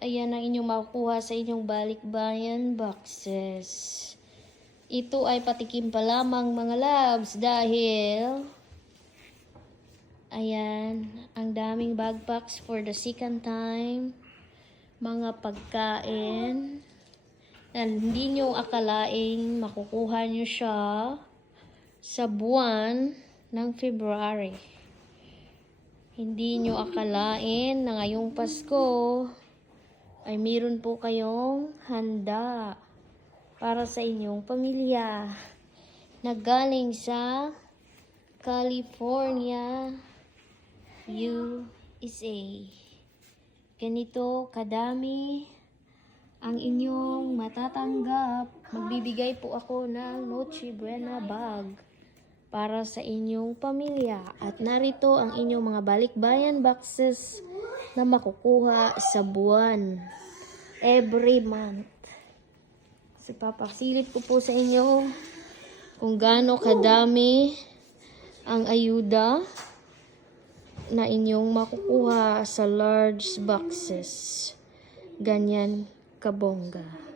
Ayan ang inyong makukuha sa inyong balikbayan boxes. Ito ay patikim pa lamang mga loves dahil ayan, ang daming bagpacks for the second time. Mga pagkain na hindi nyo akalaing makukuha nyo siya sa buwan ng February. Hindi nyo akalain na ngayong Pasko ay meron po kayong handa para sa inyong pamilya na galing sa California, USA. Ganito kadami ang inyong matatanggap. Magbibigay po ako ng Noche Buena bag para sa inyong pamilya. At narito ang inyong mga balikbayan boxes na makukuha sa buwan. Every month. So, papasilip ko po sa inyo kung gaano kadami ang ayuda na inyong makukuha sa large boxes. Ganyan kabongga.